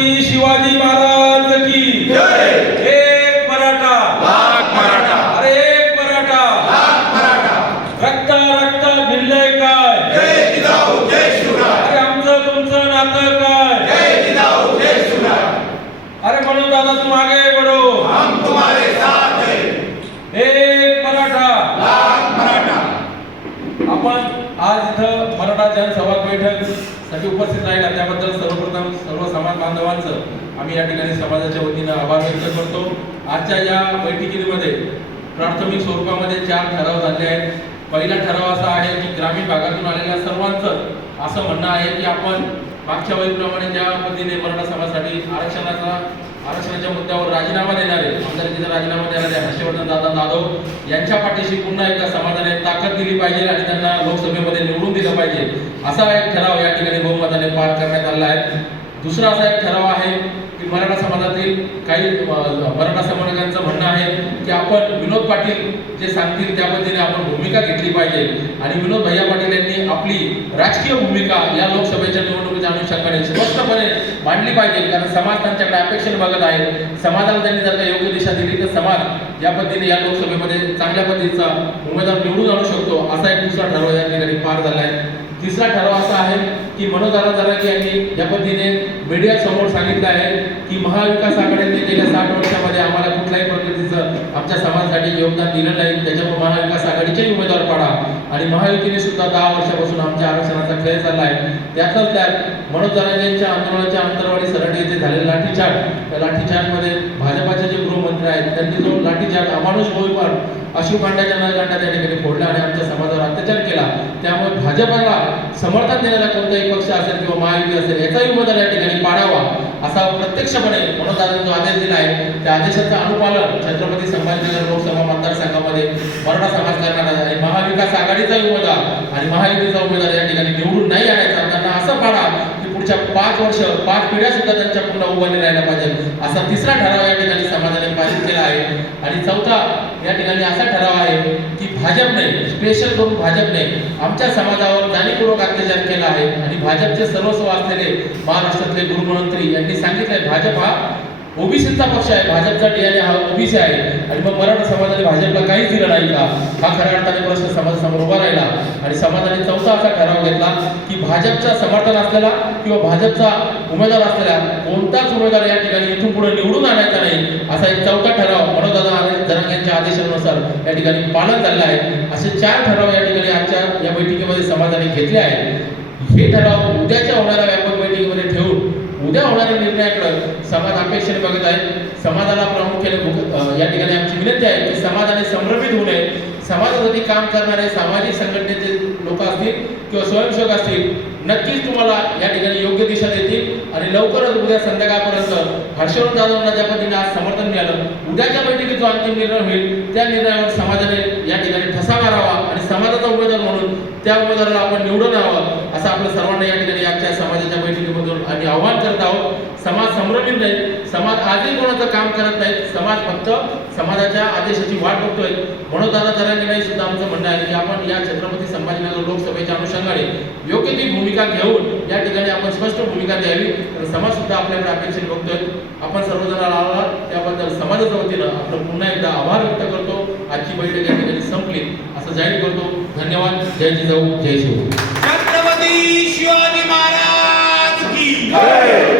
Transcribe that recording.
छत्रपती शिवाजी महाराज की एक मराठा अरे एक मराठा रक्त रक्त भिल्लय काय अरे आमचं तुमचं नातं काय अरे म्हणून दादा तुम आगे बढो एक मराठा आपण आज इथं मराठा जनसभा बैठक बैठकसाठी उपस्थित राहिला. त्याबद्दल सर्वप्रथम सर्व समाज बांधवांचं आम्ही या ठिकाणी समाजाच्या वतीनं आभार व्यक्त करतो. आजच्या या बैठकीमध्ये प्राथमिक स्वरूपामध्ये चार ठराव झाले आहेत. पहिला ठराव असा आहे की ग्रामीण भागातून आलेल्या सर्वांचं असं म्हणणं आहे की आपण मागच्या वेळीप्रमाणे ज्या पद्धतीने मराठा समाजासाठी आरक्षणाचा आरक्षणाच्या मुद्द्यावर राजीनामा देणारे आमदारकीचा राजीनामा देणारे हर्षवर्धन दादा जाधव यांच्या पाठीशी पुन्हा एकदा समाजाने दिली पाहिजे आणि त्यांना लोकसभेमध्ये निवडून दिलं पाहिजे. असा एक ठराव या ठिकाणी बहुमताने पार करण्यात आला आहे. दुसरा असा एक ठराव आहे की मराठा समाजातील काही मराठा समाजाचं म्हणणं आहे की आपण विनोद पाटील जे सांगतील त्या पद्धतीने आपण भूमिका घेतली पाहिजे. आणि विनोद भैया पाटील यांनी आपली राजकीय भूमिका या लोकसभेच्या निवडणुकीच्या अनुषंगाने स्पष्टपणे मांडली पाहिजे. कारण समाज त्यांच्याकडे अपेक्षेने बघत आहे. समाजाला त्यांनी जर का योग्य दिशा दिली तर समाज या पद्धतीने या लोकसभेमध्ये चांगल्या पद्धतीचा उमेदवार निवडून आणू शकतो. असा एक दुसरा ठराव या ठिकाणी पार झाला आहे तिसरा ठराव असा आहे की मनोज आराधराजी यांनी ज्या पद्धतीने मीडिया समोर सांगितलं आहे की महाविकास आघाडीने गेल्या साठ वर्षामध्ये आम्हाला कुठल्याही पद्धतीचं आमच्या समाजासाठी योगदान दिलं नाही. त्याच्यामुळे महाविकास आघाडीचेही उमेदवार पाडा. आणि महायुतीने सुद्धा दहा वर्षापासून आमच्या आरक्षणाचा खेळ चालला आहे. त्यातच त्यात मनोज यांच्या आंदोलनाच्या अंतरवाडी सराटी येथे झालेले लाठीचार्ज त्या लाठीचार्जमध्ये भाजपाचे जे गृहमंत्री आहेत त्यांनी जो लाठीचार्ज अमानुष गोळीबार न नळकांडा त्या ठिकाणी फोडला आणि आमच्या समाजावर अत्याचार केला. त्यामुळे भाजपाला समर्थन देणारा कोणताही पक्ष असेल किंवा महायुती असेल याचाही उमेदवार या ठिकाणी पाडावा. असा प्रत्यक्षपणे मनोदादांनी जो आदेश दिला आहे त्या आदेशाचं अनुपालन छत्रपती संभाजीनगर लोकसभा मतदारसंघामध्ये मराठा समाज करणार आणि महाविकास आघाडीचाही उमेदवार आणि महायुतीचा उमेदवार या ठिकाणी निवडून नाही आणायचा त्यांना असं पाडा की पुढच्या पाच वर्ष पाच पिढ्या सुद्धा त्यांच्या पुन्हा उभारली राहायला पाहिजे. असा तिसरा ठराव या ठिकाणी समाजाने पारित केला आहे. आणि चौथा या ठिकाणी असा ठराव आहे की भाजपने स्पेशल करून भाजपने आमच्या समाजावर जाणीवपूर्वक अत्याचार केला आहे. आणि भाजपचे सर्वस्व असलेले महाराष्ट्रातले गृहमंत्री यांनी सांगितलंय भाजप हा ओबीसीचा पक्ष आहे. भाजपचा डीएनए हा ओबीसी आहे. आणि मग मराठा समाजाने भाजपला काहीच दिलं नाही का? हा खऱ्या अर्थाने प्रश्न समाजासमोर उभा राहिला. आणि समाजाने चौथा असा ठराव घेतला की भाजपचा समर्थन असलेला किंवा भाजपचा उमेदवार असलेला कोणताच उमेदवार या ठिकाणी इथून पुढे निवडून आणायचा नाही असा एक चौथा ठराव मनोदादा जरांग यांच्या या ठिकाणी पालन चाललं आहे. असे चार ठराव या ठिकाणी आजच्या या बैठकीमध्ये समाजाने घेतले आहेत. हे ठराव उद्याच्या होणाऱ्या व्यापक बैठकीमध्ये ठेवून उद्या होणाऱ्या निर्णयाकडे समाज अपेक्षेने बघत आहे समाजाला प्रामुख्याने या ठिकाणी आमची विनंती आहे की समाजाने संभ्रमित होऊ नये. समाजासाठी काम करणारे सामाजिक संघटनेचे लोक असतील किंवा स्वयं नक्कीच तुम्हाला या ठिकाणी योग्य दिशा देतील आणि लवकरच उद्या संध्याकाळपर्यंत हर्षवर्धन जाधवांना ज्या पद्धतीने आज समर्थन मिळालं उद्याच्या बैठकीत जो अंतिम निर्णय होईल त्या निर्णयावर समाजाने या ठिकाणी ठसा मारावा आणि समाजाचा उमेदवार म्हणून त्या उमेदवाराला आपण निवडून यावं. असं आपलं सर्वांना या ठिकाणी आजच्या समाजाच्या बैठकीमधून आम्ही आव्हान करत आहोत. समाज संभ्रमित नाही समाज आजही कोणाचं काम करत नाही समाज फक्त समाजाच्या आदेशाची वाट बघतोय. म्हणून दादा सुद्धा आमचं म्हणणं आहे की आपण या छत्रपती संभाजीनगर लोकसभेच्या अनुषंगाने योग्य ती भूमिका घेऊन या ठिकाणी आपण स्पष्ट भूमिका द्यावी. तर समाज सुद्धा आपल्याकडे अपेक्षित बघतोय. आपण सर्वजण आला त्याबद्दल समाजाच्या वतीनं आपलं पुन्हा एकदा आभार व्यक्त करतो. आजची बैठक या ठिकाणी संपली. असं जाहीर करतो. धन्यवाद. जय जिजाऊ. जय शिव छत्रपती शिवाजी महाराज की जय